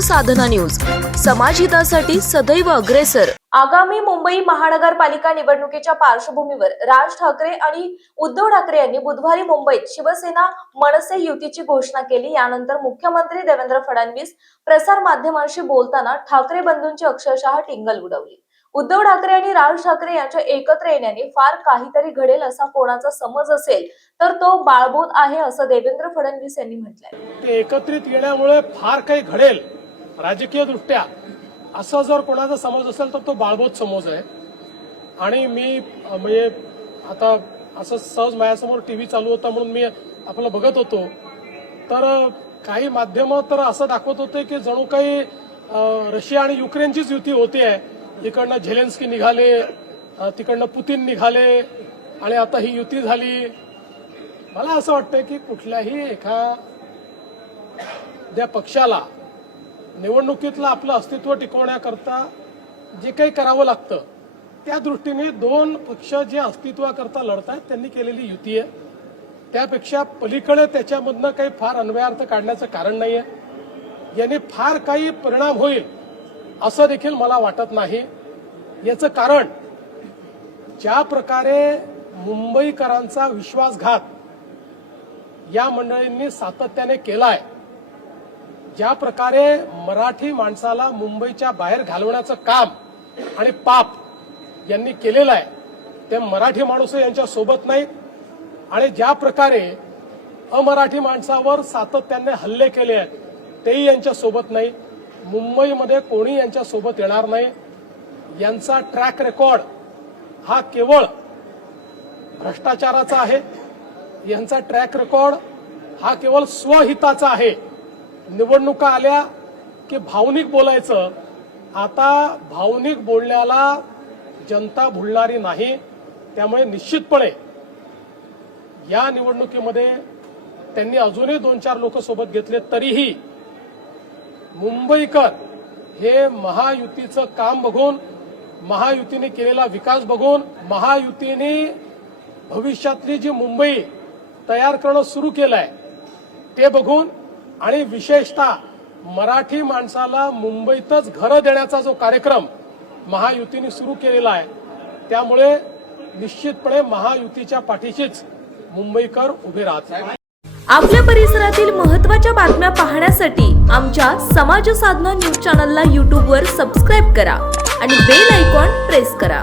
साधना news, समाजहितासाठी सदैव अग्रेसर। आगामी मुंबई महानगरपालिका निवडणुकीच्या पार्श्वभूमीवर राज ठाकरे आणि उद्धव ठाकरे यांनी बुधवारी मुंबईत शिवसेना मनसे युतीची घोषणा केली। यानंतर मुख्यमंत्री देवेंद्र फडणवीस प्रसार माध्यमांशी बोलताना ठाकरे बंधूंची अक्षरशः टिंगल उडवली। उद्धव ठाकरे आणि राज ठाकरे यांच्या एकत्र येण्याने फार काहीतरी घडेल असा कोणाचा समज असेल तर तो बाळबोध आहे असं देवेंद्र फडणवीस यांनी म्हटलंय। ते एकत्रित येण्यामुळे फार काही घडेल राजकीय दृष्ट्या असं जर कोणाचा समज असेल तर तो बाळबोध समज आहे। आणि मी म्हणजे आता असं सहज माझ्यासमोर टीव्ही चालू होता म्हणून मी आपलं बघत होतो तर काही माध्यम तर असं दाखवत होते की जणू काही रशिया आणि युक्रेनचीच युती होती आहे। इकडनं झेलेन्स्की निघाले, तिकडनं पुतीन निघाले आणि आता ही युती झाली। मला असं वाटतं की कुठल्याही एखाद्या पक्षाला निवडणुकीतलं आपलं अस्तित्व टिकवण्याकरता जे काही करावं लागतं त्या दृष्टीने दोन पक्ष जे अस्तित्वाकरता लढतात त्यांनी केलेली युती आहे। त्यापेक्षा पलीकडे त्याच्यामधनं काही फार अन्वयार्थ काढण्याचं कारण नाहीये। याने फार काही परिणाम होईल असं देखील मला वाटत नाही। याचं कारण ज्या प्रकारे मुंबईकरांचा विश्वासघात या मंडळींनी सातत्याने केलाय, ज्या प्रकारे मराठी माणसाला मुंबईच्या बाहेर घालवण्याचं काम आणि पाप यांनी केलेलं आहे ते मराठी माणूस यांच्या सोबत नाहीत। आणि ज्या प्रकारे अमराठी माणसावर सातत्याने हल्ले केले आहेत तेही यांच्या सोबत नाही। मुंबईमध्ये कोणी यांच्या सोबत येणार नाही। यांचा ट्रॅक रेकॉर्ड हा केवळ भ्रष्टाचाराचा आहे। यांचा ट्रॅक रेकॉर्ड हा केवळ स्वहिताचा आहे। निवडणुका आल्या की भावनिक बोलायचं, आता भावनिक बोलण्याला जनता भुलणारी नाही। त्यामुळे निश्चितपणे या निवडणुकीमध्ये त्यांनी अजूनही 2-4 लोक सोबत घेतले तरीही मुंबईकर हे महायुतीचं काम बघून, महायुतीने केलेला विकास बघून, महायुतीने भविष्यातली जी मुंबई तयार करणं सुरू केलंय ते बघून आणि विशेषतः मराठी माणसाला मुंबईतच घरं देण्याचा जो कार्यक्रम महायुतीने सुरू केलेला आहे त्यामुळे निश्चितपणे महायुतीच्या पाठीशीच मुंबईकर उभे राहतात। आपल्या परिसरातील महत्त्वाच्या बातम्या पाहण्यासाठी आमच्या समाज साधना न्यूज चॅनलला YouTube वर सबस्क्राइब करा आणि बेल आयकॉन प्रेस करा।